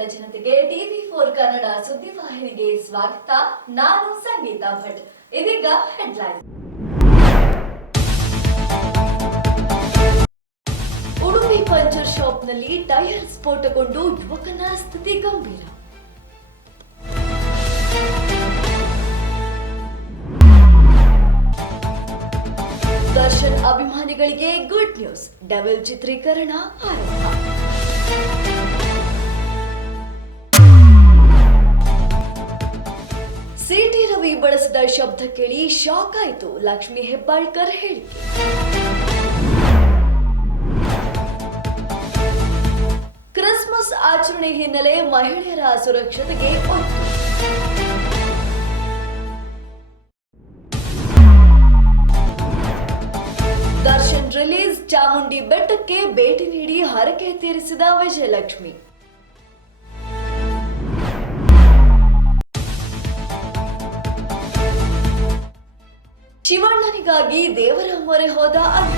ಕರ್ನಾಟಕದ ಜನತೆಗೆ ಟಿವಿ4 ಕನ್ನಡ ಸುದ್ದಿವಾಹಿನಿಗೆ ಸ್ವಾಗತ. ನಾನು ಸಂಗೀತಾ ಭಟ್. ಇದೀಗ ಹೆಡ್ಲೈನ್. ಉಡುಪಿ ಪಂಚರ್ ಶಾಪ್ನಲ್ಲಿ ಟೈರ್ ಸ್ಫೋಟಗೊಂಡು ಯುವಕನ ಸ್ಥಿತಿ ಗಂಭೀರ. ದರ್ಶನ್ ಅಭಿಮಾನಿಗಳಿಗೆ ಗುಡ್ ನ್ಯೂಸ್, ಡೆವಿಲ್ ಚಿತ್ರೀಕರಣ ಆರಂಭ. ಸಿಟಿ ರವಿ ಬಳಸಿದ ಶಬ್ದ ಕೇಳಿ ಶಾಕ್ ಆಯಿತು, ಲಕ್ಷ್ಮಿ ಹೆಬ್ಬಾಳ್ಕರ್ ಹೇಳಿಕೆ. ಕ್ರಿಸ್ಮಸ್ ಆಚರಣೆ ಹಿನ್ನೆಲೆ ಮಹಿಳೆಯರ ಸುರಕ್ಷತೆಗೆ ಒತ್ತು. ದರ್ಶನ್ ರಿಲೀಸ್, ಚಾಮುಂಡಿ ಬೆಟ್ಟಕ್ಕೆ ಭೇಟಿ ನೀಡಿ ಹರಕೆ ತೀರಿಸಿದ ವಿಜಯಲಕ್ಷ್ಮಿ. ಶಿವಣ್ಣನಿಗಾಗಿ ದೇವರ ಮೊರೆ ಹೋದ ಅಣ್ಣ.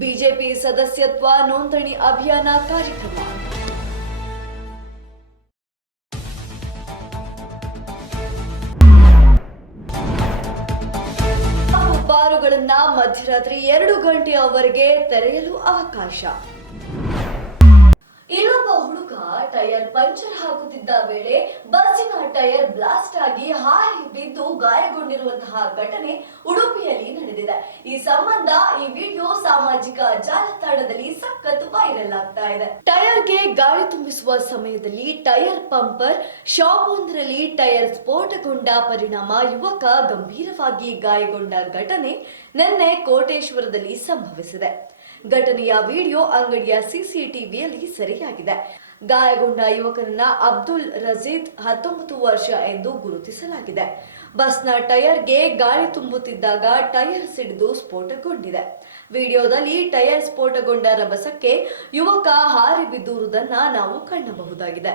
ಬಿಜೆಪಿ ಸದಸ್ಯತ್ವ ನೋಂದಣಿ ಅಭಿಯಾನ ಕಾರ್ಯಕ್ರಮ. ಬಾರುಗಳನ್ನ ಮಧ್ಯರಾತ್ರಿ 2 ಗಂಟೆಯವರೆಗೆ ತೆರೆಯಲು ಅವಕಾಶ. ಇಲ್ಲೊಬ್ಬ ಹುಡುಗ ಟೈರ್ ಪಂಚರ್ ಹಾಕುತ್ತಿದ್ದ ವೇಳೆ ಬಸ್ಸಿನ ಟೈರ್ ಬ್ಲಾಸ್ಟ್ ಆಗಿ ಹಾರಿ ಬಿದ್ದು ಗಾಯಗೊಂಡಿರುವಂತಹ ಘಟನೆ ಉಡುಪಿಯಲ್ಲಿ ನಡೆದಿದೆ. ಈ ಸಂಬಂಧ ಈ ವಿಡಿಯೋ ಸಾಮಾಜಿಕ ಜಾಲತಾಣದಲ್ಲಿ ಸಖತ್ ವೈರಲ್ ಆಗ್ತಾ ಇದೆ. ಟೈರ್ಗೆ ಗಾಳಿ ತುಂಬಿಸುವ ಸಮಯದಲ್ಲಿ ಟೈರ್ ಪಂಪರ್ ಶಾಪ್ ಒಂದರಲ್ಲಿ ಟೈರ್ ಸ್ಫೋಟಗೊಂಡ ಪರಿಣಾಮ ಯುವಕ ಗಂಭೀರವಾಗಿ ಗಾಯಗೊಂಡ ಘಟನೆ ನಿನ್ನೆ ಕೋಟೇಶ್ವರದಲ್ಲಿ ಸಂಭವಿಸಿದೆ. ಘಟನೆಯ ವಿಡಿಯೋ ಅಂಗಡಿಯ ಸಿಸಿಟಿವಿಯಲ್ಲಿ ಸೆರೆಯಾಗಿದೆ. ಗಾಯಗೊಂಡ ಯುವಕರನ್ನ ಅಬ್ದುಲ್ ರಜೀದ್ 19 ವರ್ಷ ಎಂದು ಗುರುತಿಸಲಾಗಿದೆ. ಬಸ್ನ ಟೈರ್ಗೆ ಗಾಳಿ ತುಂಬುತ್ತಿದ್ದಾಗ ಟೈರ್ ಸಿಡಿದು ಸ್ಫೋಟಗೊಂಡಿದೆ. ವಿಡಿಯೋದಲ್ಲಿ ಟೈರ್ ಸ್ಫೋಟಗೊಂಡ ರಭಸಕ್ಕೆ ಯುವಕ ಹಾರಿ ಬಿದ್ದಿರುವುದನ್ನು ನಾವು ಕಾಣಬಹುದಾಗಿದೆ.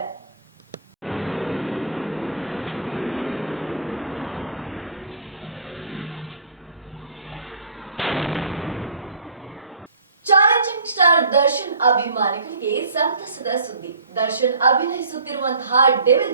ಸ್ಟಾರ್ ದರ್ಶನ್ ಅಭಿಮಾನಿಗಳಿಗೆ ಸಂತಸದ ಸುದ್ದಿ. ದರ್ಶನ್ ಅಭಿನಯಿಸುತ್ತಿರುವಂತಹ ಡೆವಿಲ್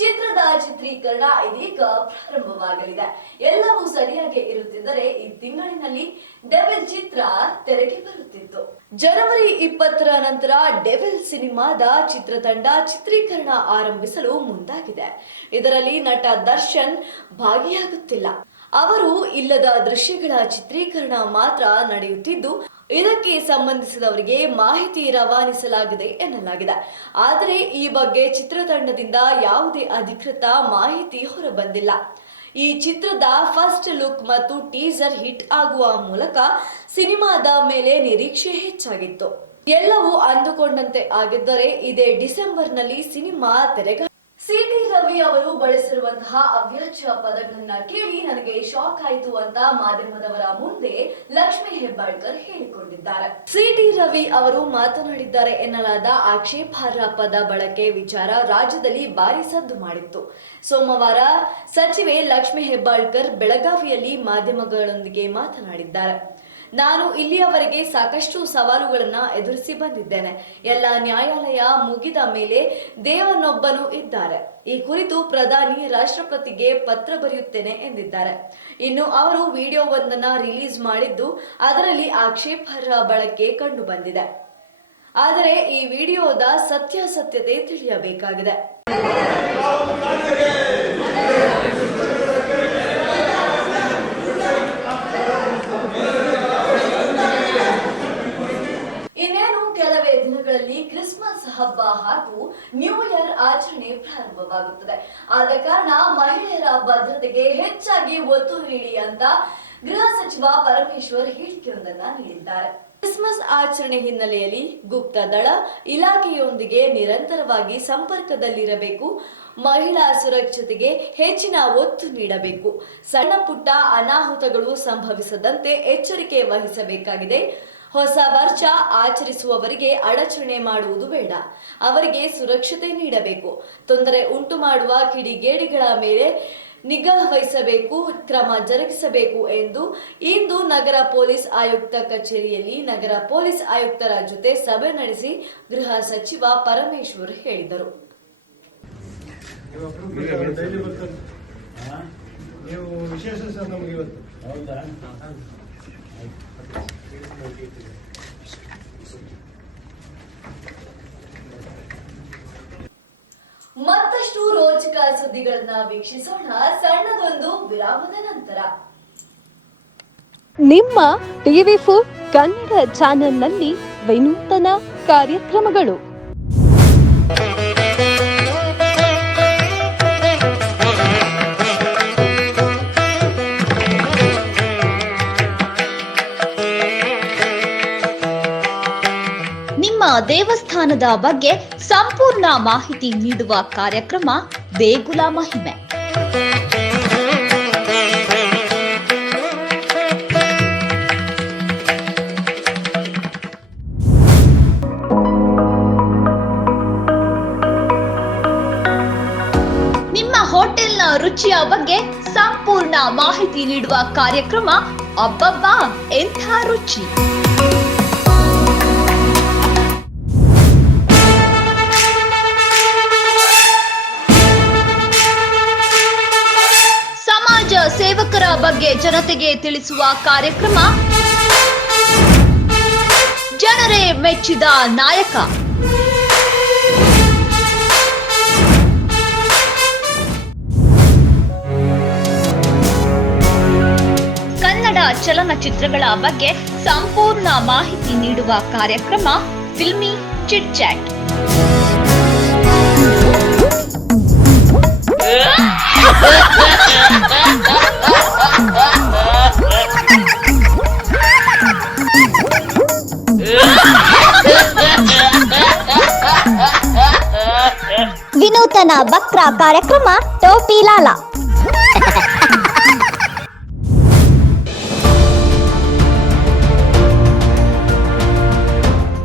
ಚಿತ್ರದ ಚಿತ್ರೀಕರಣ ಇದೀಗ ಪ್ರಾರಂಭವಾಗಲಿದೆ. ಎಲ್ಲವೂ ಸರಿಯಾಗಿ ಇರುತ್ತಿದ್ದರೆ ಈ ತಿಂಗಳಿನಲ್ಲಿ ಡೆವಿಲ್ ಚಿತ್ರ ತೆರೆಗೆ ಬರುತ್ತಿತ್ತು. ಜನವರಿ 20ರ ನಂತರ ಡೆವಿಲ್ ಸಿನಿಮಾದ ಚಿತ್ರತಂಡ ಚಿತ್ರೀಕರಣ ಆರಂಭಿಸಲು ಮುಂದಾಗಿದೆ. ಇದರಲ್ಲಿ ನಟ ದರ್ಶನ್ ಭಾಗಿಯಾಗುತ್ತಿಲ್ಲ. ಅವರು ಇಲ್ಲದ ದೃಶ್ಯಗಳ ಚಿತ್ರೀಕರಣ ಮಾತ್ರ ನಡೆಯುತ್ತಿದ್ದು, ಇದಕ್ಕೆ ಸಂಬಂಧಿಸಿದವರಿಗೆ ಮಾಹಿತಿ ರವಾನಿಸಲಾಗಿದೆ ಎನ್ನಲಾಗಿದೆ. ಆದರೆ ಈ ಬಗ್ಗೆ ಚಿತ್ರತಂಡದಿಂದ ಯಾವುದೇ ಅಧಿಕೃತ ಮಾಹಿತಿ ಹೊರಬಂದಿಲ್ಲ. ಈ ಚಿತ್ರದ ಫಸ್ಟ್ ಲುಕ್ ಮತ್ತು ಟೀಸರ್ ಹಿಟ್ ಆಗುವ ಮೂಲಕ ಸಿನಿಮಾದ ಮೇಲೆ ನಿರೀಕ್ಷೆ ಹೆಚ್ಚಾಗಿತ್ತು. ಎಲ್ಲವೂ ಅಂದುಕೊಂಡಂತೆ ಆಗಿದ್ದರೆ ಇದೇ ಡಿಸೆಂಬರ್ನಲ್ಲಿ ಸಿನಿಮಾ ತೆರೆಗೆ. ಸಿಟಿ ರವಿ ಅವರು ಬಳಸಿರುವಂತಹ ಅವ್ಯಾಚ್ಯ ಪದಗಳನ್ನ ಕೇಳಿ ನನಗೆ ಶಾಕ್ ಆಯಿತು ಅಂತ ಮಾಧ್ಯಮದವರ ಮುಂದೆ ಲಕ್ಷ್ಮಿ ಹೆಬ್ಬಾಳ್ಕರ್ ಹೇಳಿಕೊಂಡಿದ್ದಾರೆ. ಸಿಟಿ ರವಿ ಅವರು ಮಾತನಾಡಿದ್ದಾರೆ ಎನ್ನಲಾದ ಆಕ್ಷೇಪಾರ್ಹ ಪದ ಬಳಕೆ ವಿಚಾರ ರಾಜ್ಯದಲ್ಲಿ ಭಾರಿ ಸದ್ದು ಮಾಡಿತ್ತು. ಸೋಮವಾರ ಸಚಿವೆ ಲಕ್ಷ್ಮಿ ಹೆಬ್ಬಾಳ್ಕರ್ ಬೆಳಗಾವಿಯಲ್ಲಿ ಮಾಧ್ಯಮಗಳೊಂದಿಗೆ ಮಾತನಾಡಿದ್ದಾರೆ. ನಾನು ಇಲ್ಲಿಯವರೆಗೆ ಸಾಕಷ್ಟು ಸವಾಲುಗಳನ್ನು ಎದುರಿಸಿ ಬಂದಿದ್ದೇನೆ. ಎಲ್ಲ ನ್ಯಾಯಾಲಯ ಮುಗಿದ ಮೇಲೆ ದೇವನೊಬ್ಬನು ಇದ್ದಾರೆ. ಈ ಕುರಿತು ಪ್ರಧಾನಿ ರಾಷ್ಟ್ರಪತಿಗೆ ಪತ್ರ ಬರೆಯುತ್ತೇನೆ ಎಂದಿದ್ದಾರೆ. ಇನ್ನು ಅವರು ವಿಡಿಯೋವೊಂದನ್ನು ರಿಲೀಸ್ ಮಾಡಿದ್ದು ಅದರಲ್ಲಿ ಆಕ್ಷೇಪಾರ್ಹ ಬಳಕೆ ಕಂಡು ಬಂದಿದೆ. ಆದರೆ ಈ ವಿಡಿಯೋದ ಸತ್ಯಾಸತ್ಯತೆ ತಿಳಿಯಬೇಕಾಗಿದೆ. ಕ್ರಿಸ್ಮಸ್ ಹಬ್ಬ ಹಾಗೂ ನ್ಯೂ ಇಯರ್ ಆಚರಣೆ ಪ್ರಾರಂಭವಾಗುತ್ತದೆ. ಆದ ಕಾರಣ ಮಹಿಳೆಯರ ಭದ್ರತೆಗೆ ಹೆಚ್ಚಾಗಿ ಒತ್ತು ನೀಡಿ ಅಂತ ಗೃಹ ಸಚಿವ ಪರಮೇಶ್ವರ್ ಹೇಳಿಕೆಯೊಂದನ್ನು ನೀಡಿದ್ದಾರೆ. ಕ್ರಿಸ್ಮಸ್ ಆಚರಣೆ ಹಿನ್ನೆಲೆಯಲ್ಲಿ ಗುಪ್ತ ದಳ ಇಲಾಖೆಯೊಂದಿಗೆ ನಿರಂತರವಾಗಿ ಸಂಪರ್ಕದಲ್ಲಿರಬೇಕು. ಮಹಿಳಾ ಸುರಕ್ಷತೆಗೆ ಹೆಚ್ಚಿನ ಒತ್ತು ನೀಡಬೇಕು. ಸಣ್ಣ ಪುಟ್ಟ ಅನಾಹುತಗಳು ಸಂಭವಿಸದಂತೆ ಎಚ್ಚರಿಕೆ ವಹಿಸಬೇಕಾಗಿದೆ. ಹೊಸ ವರ್ಷ ಆಚರಿಸುವವರಿಗೆ ಅಡಚಣೆ ಮಾಡುವುದು ಬೇಡ. ಅವರಿಗೆ ಸುರಕ್ಷತೆ ನೀಡಬೇಕು. ತೊಂದರೆ ಉಂಟು ಮಾಡುವ ಕಿಡಿಗೇಡಿಗಳ ಮೇಲೆ ನಿಗಾ ವಹಿಸಬೇಕು, ಕ್ರಮ ಜರುಗಿಸಬೇಕು ಎಂದು ಇಂದು ನಗರ ಪೊಲೀಸ್ ಆಯುಕ್ತ ಕಚೇರಿಯಲ್ಲಿ ನಗರ ಪೊಲೀಸ್ ಆಯುಕ್ತರ ಜೊತೆ ಸಭೆ ನಡೆಸಿ ಗೃಹ ಸಚಿವ ಪರಮೇಶ್ವರ್ ಹೇಳಿದರು. ಮತ್ತಷ್ಟು ರೋಚಕ ಸುದ್ದಿಗಳನ್ನ ವೀಕ್ಷಿಸೋಣ ಸಣ್ಣದೊಂದು ವಿರಾಮದ ನಂತರ. ನಿಮ್ಮ TV4 ಕನ್ನಡ ಚಾನೆಲ್ನಲ್ಲಿ ವಿನೂತನ ಕಾರ್ಯಕ್ರಮಗಳು. ನಿಮ್ಮ ದೇವಸ್ಥಾನದ ಬಗ್ಗೆ ಸಂಪೂರ್ಣ ಮಾಹಿತಿ ನೀಡುವ ಕಾರ್ಯಕ್ರಮ ದೇಗುಲ ಮಹಿಮೆ. ನಿಮ್ಮ ಹೋಟೆಲ್ನ ರುಚಿಯ ಬಗ್ಗೆ ಸಂಪೂರ್ಣ ಮಾಹಿತಿ ನೀಡುವ ಕಾರ್ಯಕ್ರಮ ಅಬ್ಬಬ್ಬಾ ಎಂಥ ರುಚಿ. ಸೇವಕರ ಬಗ್ಗೆ ಜನತೆಗೆ ತಿಳಿಸುವ ಕಾರ್ಯಕ್ರಮ ಜನರೇ ಮೆಚ್ಚಿದ ನಾಯಕ. ಕನ್ನಡ ಚಲನಚಿತ್ರಗಳ ಬಗ್ಗೆ ಸಂಪೂರ್ಣ ಮಾಹಿತಿ ನೀಡುವ ಕಾರ್ಯಕ್ರಮ ಫಿಲ್ಮಿ ಚಿಟ್ ಚಾಟ್. ವಿನೂತನ ಬಕ್ರ ಕಾರ್ಯಕ್ರಮ ಟೋಪಿ ಲಾಲ.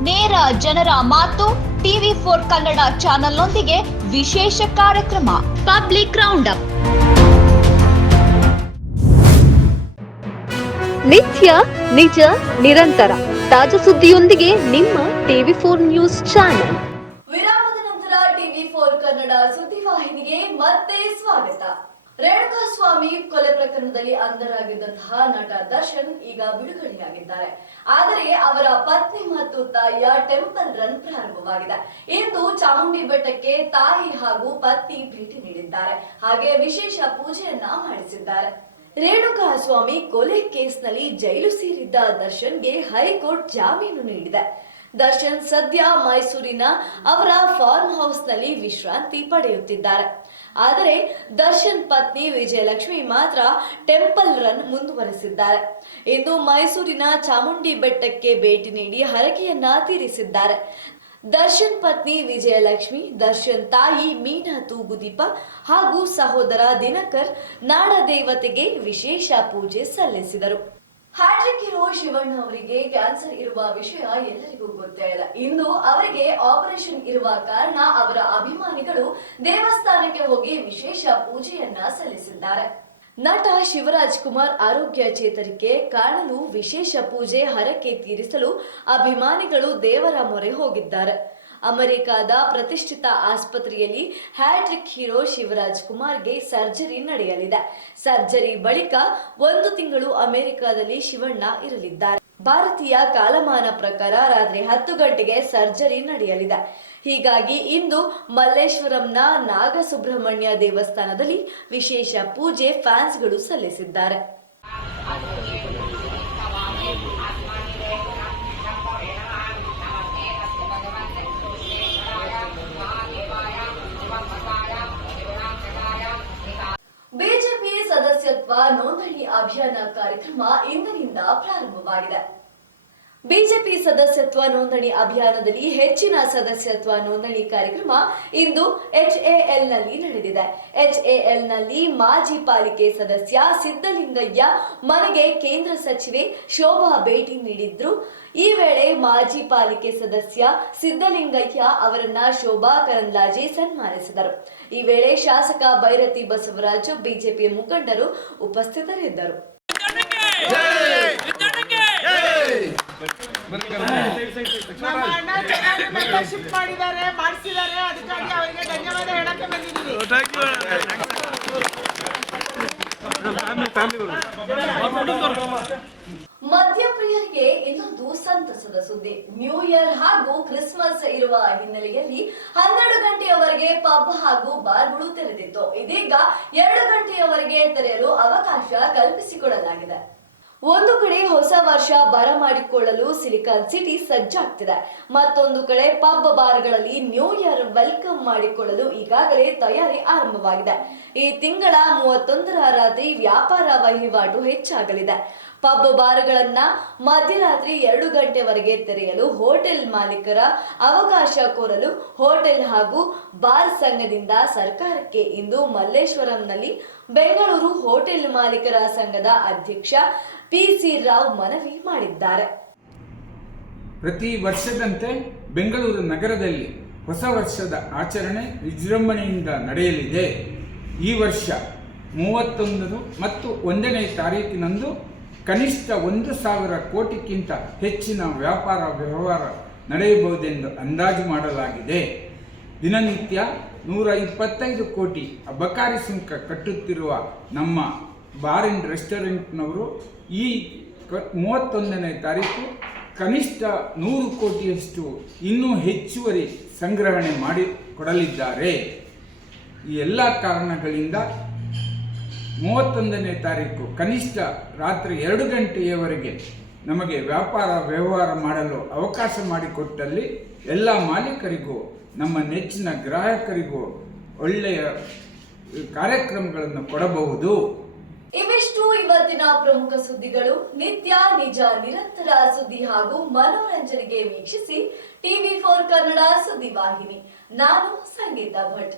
ನೇರ ಜನರ ಮಾತು TV4 ಕನ್ನಡ ಚಾನೆಲ್ನೊಂದಿಗೆ ವಿಶೇಷ ಕಾರ್ಯಕ್ರಮ ಪಬ್ಲಿಕ್ ರೌಂಡ್ ಅಪ್. ನಿತ್ಯ ನಿಜ ನಿರಂತರ ತಾಜಾ ಸುದ್ದಿಯೊಂದಿಗೆ ನಿಮ್ಮ TV4 ನ್ಯೂಸ್ ಚಾನೆಲ್. ವಿರಾಮದ ನಂತರ TV4 ಕನ್ನಡ ಸುದ್ದಿವಾಹಿನಿಗೆ ಮತ್ತೆ ಸ್ವಾಗತ. ರೇಣುಕಾಸ್ವಾಮಿ ಕೊಲೆ ಪ್ರಕರಣದಲ್ಲಿ ಅಂಧರಾಗಿದ್ದಂತಹ ನಟ ದರ್ಶನ್ ಈಗ ಬಿಡುಗಡೆಯಾಗಿದ್ದಾರೆ. ಆದರೆ ಅವರ ಪತ್ನಿ ಮತ್ತು ತಾಯಿಯ ಟೆಂಪಲ್ ರನ್ ಪ್ರಾರಂಭವಾಗಿದೆ. ಇಂದು ಚಾಮುಂಡಿ ಬೆಟ್ಟಕ್ಕೆ ತಾಯಿ ಹಾಗೂ ಪತ್ನಿ ಭೇಟಿ ನೀಡಿದ್ದಾರೆ. ಹಾಗೆ ವಿಶೇಷ ಪೂಜೆಯನ್ನ ಮಾಡಿಸಿದ್ದಾರೆ. ರೇಣುಕಾಸ್ವಾಮಿ ಕೊಲೆ ಕೇಸ್ನಲ್ಲಿ ಜೈಲು ಸೇರಿದ್ದ ದರ್ಶನ್ಗೆ ಹೈಕೋರ್ಟ್ ಜಾಮೀನು ನೀಡಿದೆ. ದರ್ಶನ್ ಸದ್ಯ ಮೈಸೂರಿನ ಅವರ ಫಾರ್ಮ್ ಹೌಸ್ ನಲ್ಲಿ ವಿಶ್ರಾಂತಿ ಪಡೆಯುತ್ತಿದ್ದಾರೆ. ಆದರೆ ದರ್ಶನ್ ಪತ್ನಿ ವಿಜಯಲಕ್ಷ್ಮಿ ಮಾತ್ರ ಟೆಂಪಲ್ ರನ್ ಮುಂದುವರೆಸಿದ್ದಾರೆ. ಇಂದು ಮೈಸೂರಿನ ಚಾಮುಂಡಿ ಬೆಟ್ಟಕ್ಕೆ ಭೇಟಿ ನೀಡಿ ಹರಕೆಯನ್ನ ತೀರಿಸಿದ್ದಾರೆ. ದರ್ಶನ್ ಪತ್ನಿ ವಿಜಯಲಕ್ಷ್ಮಿ, ದರ್ಶನ್ ತಾಯಿ ಮೀನಾ ತೂಗುದೀಪ ಹಾಗೂ ಸಹೋದರ ದಿನಕರ್ ನಾಡ ದೇವತೆಗೆ ವಿಶೇಷ ಪೂಜೆ ಸಲ್ಲಿಸಿದರು. ಹ್ಯಾಟ್ರಿಕ್ ಹೀರೋ ಶಿವಣ್ಣ ಅವರಿಗೆ ಕ್ಯಾನ್ಸರ್ ಇರುವ ವಿಷಯ ಎಲ್ಲರಿಗೂ ಗೊತ್ತೇ ಇದೆ. ಇಂದು ಅವರಿಗೆ ಆಪರೇಷನ್ ಇರುವ ಕಾರಣ ಅವರ ಅಭಿಮಾನಿಗಳು ದೇವಸ್ಥಾನಕ್ಕೆ ಹೋಗಿ ವಿಶೇಷ ಪೂಜೆಯನ್ನ ಸಲ್ಲಿಸಿದ್ದಾರೆ. ನಟ ಶಿವರಾಜ್ ಕುಮಾರ್ ಆರೋಗ್ಯ ಚೇತರಿಕೆ ಕಾಣಲು ವಿಶೇಷ ಪೂಜೆ ಹರಕೆ ತೀರಿಸಲು ಅಭಿಮಾನಿಗಳು ದೇವರ ಮೊರೆ ಹೋಗಿದ್ದಾರೆ. ಅಮೆರಿಕದ ಪ್ರತಿಷ್ಠಿತ ಆಸ್ಪತ್ರೆಯಲ್ಲಿ ಹ್ಯಾಟ್ರಿಕ್ ಹೀರೋ ಶಿವರಾಜ್ ಕುಮಾರ್ಗೆ ಸರ್ಜರಿ ನಡೆಯಲಿದೆ. ಸರ್ಜರಿ ಬಳಿಕ 1 ತಿಂಗಳು ಅಮೆರಿಕದಲ್ಲಿ ಶಿವಣ್ಣ ಇರಲಿದ್ದಾರೆ. ಭಾರತೀಯ ಕಾಲಮಾನ ಪ್ರಕಾರ ರಾತ್ರಿ 10 ಗಂಟೆಗೆ ಸರ್ಜರಿ ನಡೆಯಲಿದೆ. ಹೀಗಾಗಿ ಇಂದು ಮಲ್ಲೇಶ್ವರಂನ ನಾಗಸುಬ್ರಹ್ಮಣ್ಯ ದೇವಸ್ಥಾನದಲ್ಲಿ ವಿಶೇಷ ಪೂಜೆ ಫ್ಯಾನ್ಸ್ಗಳು ಸಲ್ಲಿಸಿದ್ದಾರೆ. ಬಿಜೆಪಿ ಸದಸ್ಯತ್ವ ನೋಂದಣಿ ಅಭಿಯಾನ ಕಾರ್ಯಕ್ರಮ ಇಂದಿನಿಂದ ಪ್ರಾರಂಭವಾಗಿದೆ. ಬಿಜೆಪಿ ಸದಸ್ಯತ್ವ ನೋಂದಣಿ ಅಭಿಯಾನದಲ್ಲಿ ಹೆಚ್ಚಿನ ಸದಸ್ಯತ್ವ ನೋಂದಣಿ ಕಾರ್ಯಕ್ರಮ ಇಂದು HALನಲ್ಲಿ ನಡೆದಿದೆ. HALನಲ್ಲಿ ಮಾಜಿ ಪಾಲಿಕೆ ಸದಸ್ಯ ಸಿದ್ದಲಿಂಗಯ್ಯ ಮನೆಗೆ ಕೇಂದ್ರ ಸಚಿವೆ ಶೋಭಾ ಭೇಟಿ ನೀಡಿದ್ರು. ಈ ವೇಳೆ ಮಾಜಿ ಪಾಲಿಕೆ ಸದಸ್ಯ ಸಿದ್ದಲಿಂಗಯ್ಯ ಅವರನ್ನ ಶೋಭಾ ಕರಂದ್ಲಾಜೆ ಸನ್ಮಾನಿಸಿದರು. ಈ ವೇಳೆ ಶಾಸಕ ಬೈರತಿ ಬಸವರಾಜು, ಬಿಜೆಪಿ ಮುಖಂಡರು ಉಪಸ್ಥಿತರಿದ್ದರು. ನಮ್ಮ ಅಣ್ಣ ಚೆನ್ನಾಗಿ ಮೆಂಬರ್ಶಿಪ್ ಮಾಡಿಸಿದ್ದಾರೆ, ಅದಕ್ಕಾಗಿ ಅವರಿಗೆ ಧನ್ಯವಾದ ಹೇಳಕ್ಕೆ ಬಂದಿದ್ದೀವಿ. ಮದ್ಯಪ್ರಿಯರಿಗೆ ಇನ್ನೊಂದು ಸಂತಸದ ಸುದ್ದಿ. ನ್ಯೂ ಇಯರ್ ಹಾಗೂ ಕ್ರಿಸ್ಮಸ್ ಇರುವ ಹಿನ್ನೆಲೆಯಲ್ಲಿ 12 ಗಂಟೆಯವರೆಗೆ ಪಬ್ ಹಾಗೂ ಬಾರ್ಗಳು ತೆರೆದಿತ್ತು. ಇದೀಗ 2 ಗಂಟೆಯವರೆಗೆ ತೆರೆಯಲು ಅವಕಾಶ ಕಲ್ಪಿಸಿಕೊಡಲಾಗಿದೆ. ಒಂದು ಕಡೆ ಹೊಸ ವರ್ಷ ಬರಮಾಡಿಕೊಳ್ಳಲು ಸಿಲಿಕಾನ್ ಸಿಟಿ ಸಜ್ಜಾಗ್ತಿದೆ. ಮತ್ತೊಂದು ಕಡೆ ಪಬ್ ಬಾರ್ಗಳಲ್ಲಿ ನ್ಯೂ ಇಯರ್ ವೆಲ್ಕಮ್ ಮಾಡಿಕೊಳ್ಳಲು ಈಗಾಗಲೇ ತಯಾರಿ ಆರಂಭವಾಗಿದೆ. ಈ ತಿಂಗಳ 31ರ ರಾತ್ರಿ ವ್ಯಾಪಾರ ವಹಿವಾಟು ಹೆಚ್ಚಾಗಲಿದೆ. ಪಬ್ ಬಾರ್ಗಳನ್ನ ಮಧ್ಯರಾತ್ರಿ 2 ಗಂಟೆವರೆಗೆ ತೆರೆಯಲು ಹೋಟೆಲ್ ಮಾಲೀಕರ ಅವಕಾಶ ಕೋರಲು ಹೋಟೆಲ್ ಹಾಗೂ ಬಾರ್ ಸಂಘದಿಂದ ಸರ್ಕಾರಕ್ಕೆ ಇಂದು ಮಲ್ಲೇಶ್ವರಂನಲ್ಲಿ ಬೆಂಗಳೂರು ಹೋಟೆಲ್ ಮಾಲೀಕರ ಸಂಘದ ಅಧ್ಯಕ್ಷ PC ರಾವ್ ಮನವಿ ಮಾಡಿದ್ದಾರೆ. ಪ್ರತಿ ವರ್ಷದಂತೆ ಬೆಂಗಳೂರು ನಗರದಲ್ಲಿ ಹೊಸ ವರ್ಷದ ಆಚರಣೆ ವಿಜೃಂಭಣೆಯಿಂದ ನಡೆಯಲಿದೆ. ಈ ವರ್ಷ 31 ಮತ್ತು 1ನೇ ತಾರೀಕಿನಂದು ಕನಿಷ್ಠ 1,000 ಕೋಟಿಗಿಂತ ಹೆಚ್ಚಿನ ವ್ಯಾಪಾರ ವ್ಯವಹಾರ ನಡೆಯಬಹುದೆಂದು ಅಂದಾಜು ಮಾಡಲಾಗಿದೆ. ದಿನನಿತ್ಯ 125 ಕೋಟಿ ಅಬಕಾರಿ ಸುಂಕ ಕಟ್ಟುತ್ತಿರುವ ನಮ್ಮ ಬಾರ್ ಅಂಡ್ ರೆಸ್ಟೋರೆಂಟ್ನವರು ಈ 31ನೇ ತಾರೀಕು ಕನಿಷ್ಠ 100 ಕೋಟಿಯಷ್ಟು ಇನ್ನೂ ಹೆಚ್ಚುವರಿ ಸಂಗ್ರಹಣೆ ಮಾಡಿಕೊಡಲಿದ್ದಾರೆ. ಈ ಎಲ್ಲ ಕಾರಣಗಳಿಂದ 31ನೇ ತಾರೀಕು ಕನಿಷ್ಠ ರಾತ್ರಿ 2 ಗಂಟೆಯವರೆಗೆ ನಮಗೆ ವ್ಯಾಪಾರ ವ್ಯವಹಾರ ಮಾಡಲು ಅವಕಾಶ ಮಾಡಿಕೊಟ್ಟಲ್ಲಿ ಎಲ್ಲ ಮಾಲೀಕರಿಗೂ ನಮ್ಮ ನೆಚ್ಚಿನ ಗ್ರಾಹಕರಿಗೂ ಒಳ್ಳೆಯ ಕಾರ್ಯಕ್ರಮಗಳನ್ನು ಕೊಡಬಹುದು. ಇವಿಷ್ಟು ಇವತ್ತಿನ ಪ್ರಮುಖ ಸುದ್ದಿಗಳು. ನಿತ್ಯ ನಿಜ ನಿರಂತರ ಸುದ್ದಿ ಹಾಗೂ ಮನೋರಂಜನೆಗೆ ವೀಕ್ಷಿಸಿ TV4 ಕನ್ನಡ ಸುದ್ದಿವಾಹಿನಿ. ನಾನು ಸಂಗೀತಾ ಭಟ್.